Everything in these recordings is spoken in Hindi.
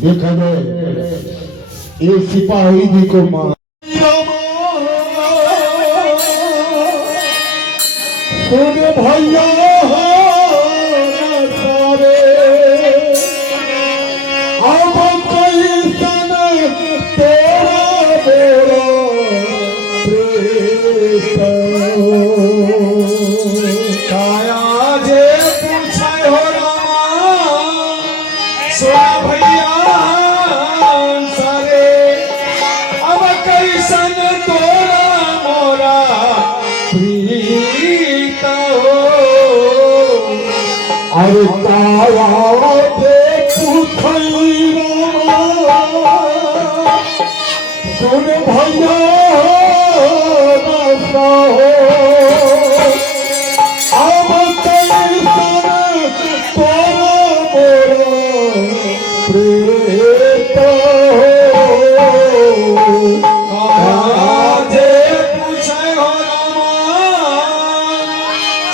देखा जाए ये सिपाही जी को मार भैया अरे तारा दे सुन भैया अब कैसन तोरा मोरा प्रेत जे पूछे हो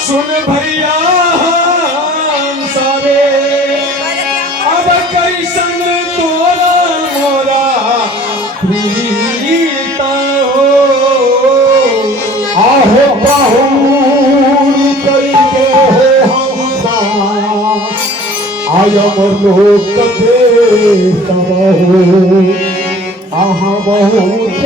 सुन भैया आयम लोक आहा बहुत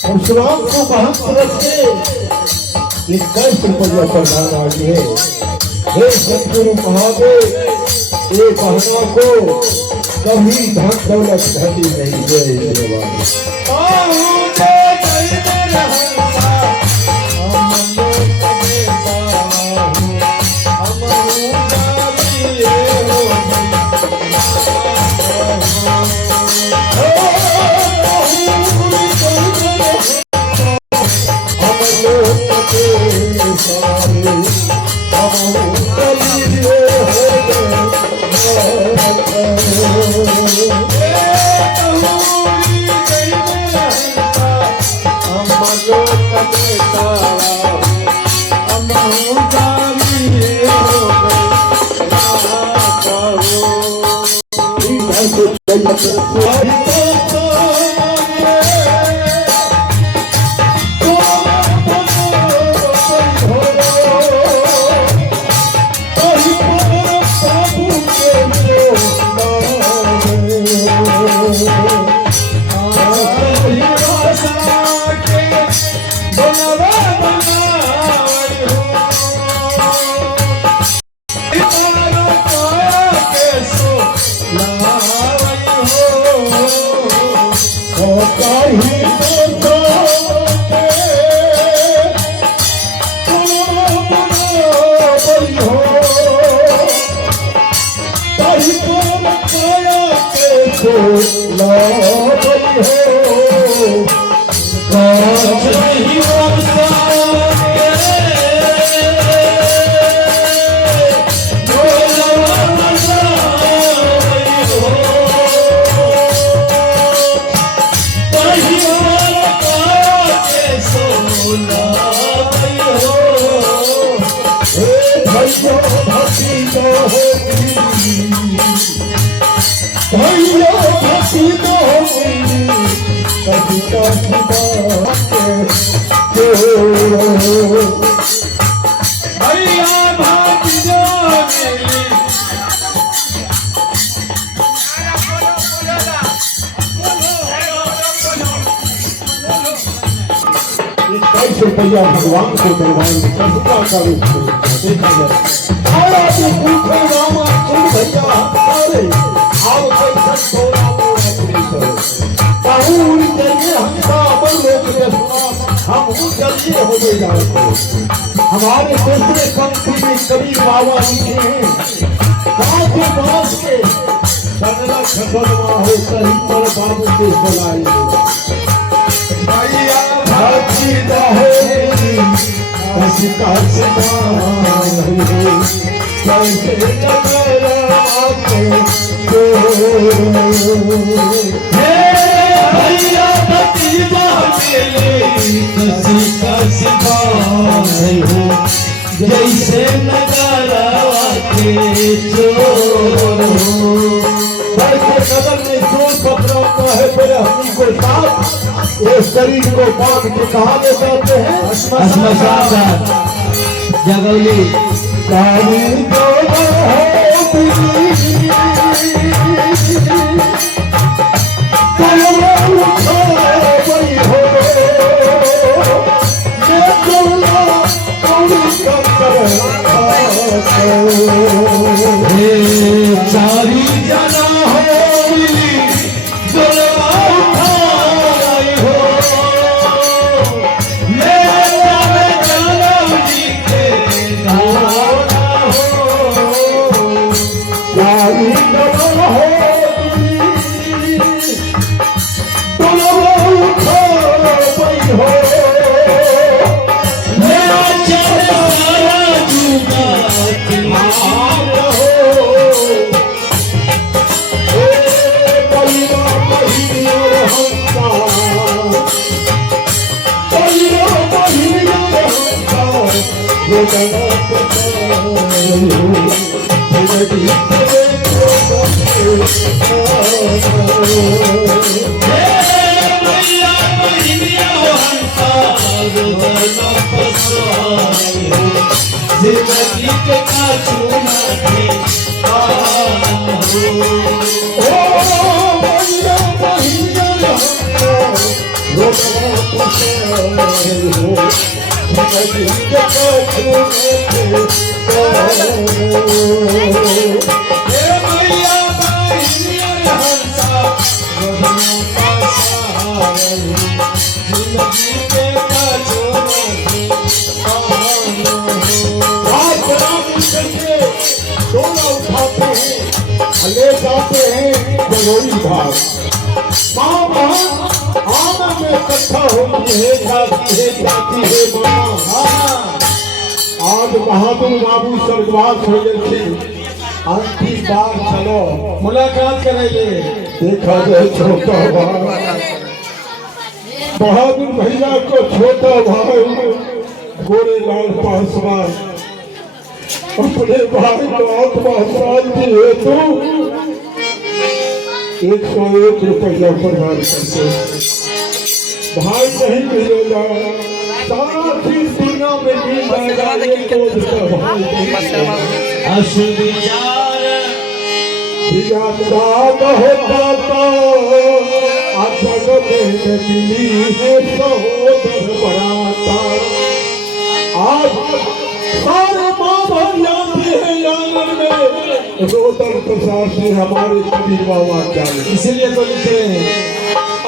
परशुराम को बहुत रखे इस कष्ट पर प्रधान आगे है हे सतगुरु महादेव ये कहना को कभी धन दौलत घटी नहीं गए रुपया भगवान को दरबार में कसका का रूप देखा जाए आया तो पूछे रामा तुम भैया अरे आओ कोई सत्सोरा मोरा पुलिस बाहुल जल्दी हमका अपन लोग ने सुना हम जल्दी हो गए जाओ हमारे दूसरे पंक्ति में कभी बाबा जी हैं बात के बनला खतरना हो सही पर बाबू के बुलाए भैया भागी कसी कसी कैसे भैया भतीजा कसी कसी हो जैसे नगरवा के चोर वैसे नगर में चोर पकड़ाता है मेरे हमनी को साथ ये शरीर को बांध के कहा ले जाते हैं श्मशान जगौली कहानी जो हो चारी जना होली दुलवा उठाई हो ले जाने जनम जी के गाना हो चारी जना होली दुलवा उठाई हो ले चले सारा जुगा के भैया भैया हंसा रोना पसायो जिंदगी के काचूना थे भैया भैया हंसा रोना पसायो जिंदगी के काचूना थे हाथ राम करके सोना उठाते हैं ले जाते हैं जलोरी भाग माँ बहन आनंद में इकट्ठा होती है जाती है माँ आज बहादुर बाबू स्वर्गवास हो गए थे अंतिम बार चलो मुलाकात करेंगे देखा जाए छोटा भाई बहादुर भैया को छोटा भाई गोरे लाल पासवान अपने भाई को आत्मा शांति हेतु 101 रुपया प्रदान करते भाई नहीं मिलेगा सारा चीज दुनिया में मिल जाएगा अशु विचार रात होता तो जगत में मिली है सहोदर बनाता आज सारे माँ भैया हैं आंगन में रोदन प्रसाद से हमारे कबीर बाबा जाने इसलिए तो लिखे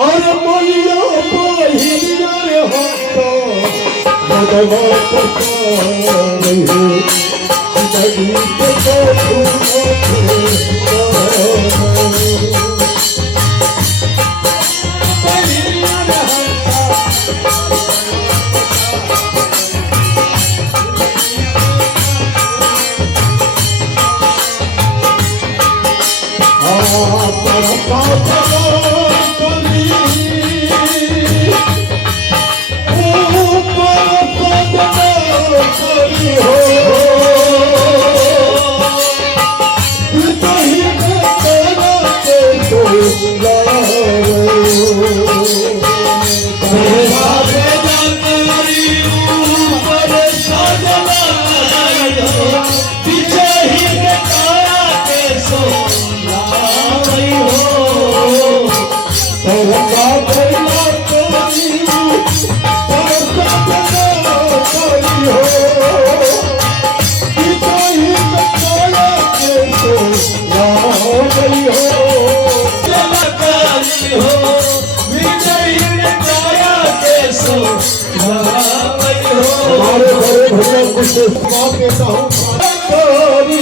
और मलिया पहिया होता भगवा प्रसाद नदी के देता हूँ करो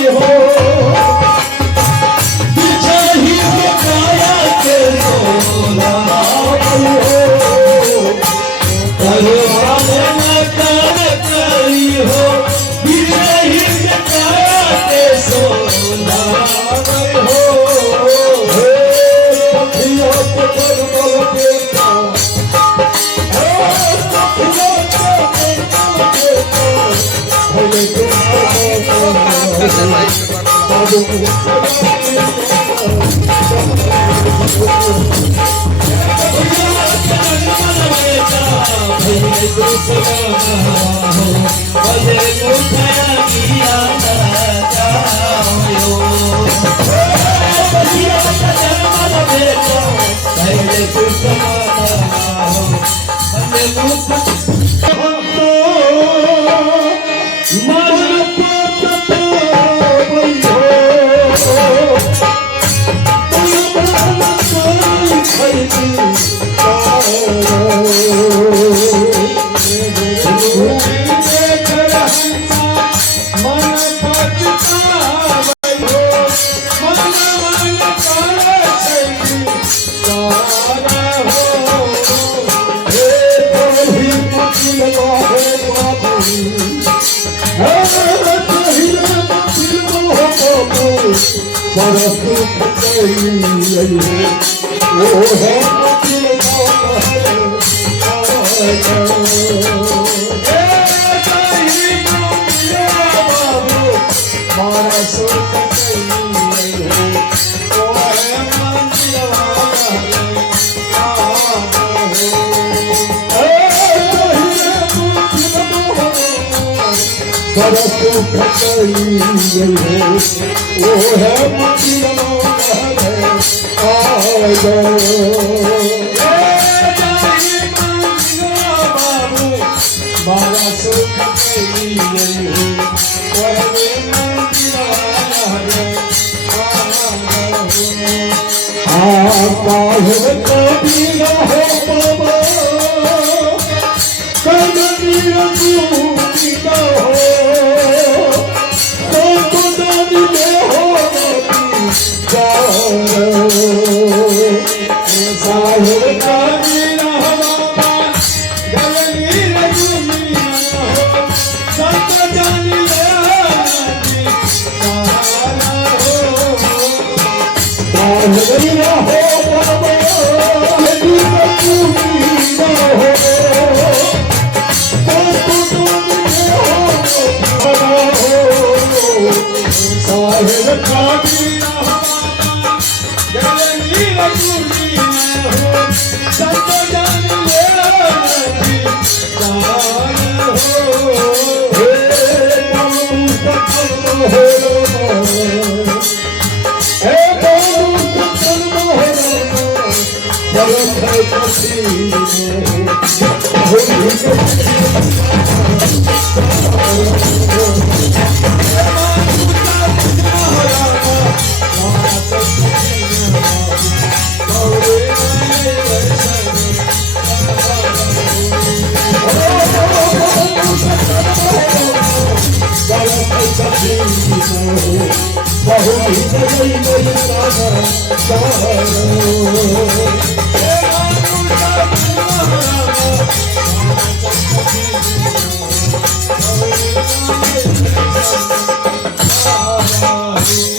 Oh